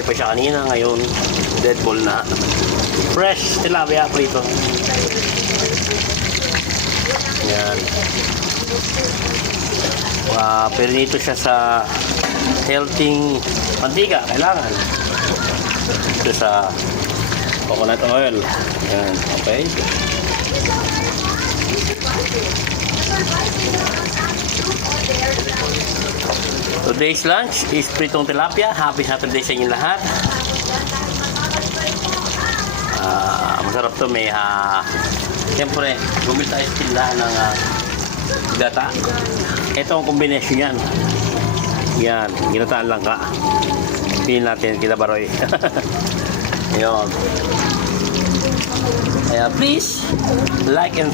buhay pa siya kanina, ngayon dead ball na. Fresh tilapia prito. Yan. Perinito siya sa healthy mantika, kailangan. Ito sa coconut oil. Yan, okay. Today's lunch is pritong tilapia. Happy Saturday sa inyo lahat. Masarap to. May siyempre bumili tayo sa tindahan ng gata. Ito ang kombinasyon yan. Yan, ginataan lang ka. Pinin natin kita baroy. Ayun. Kaya please like and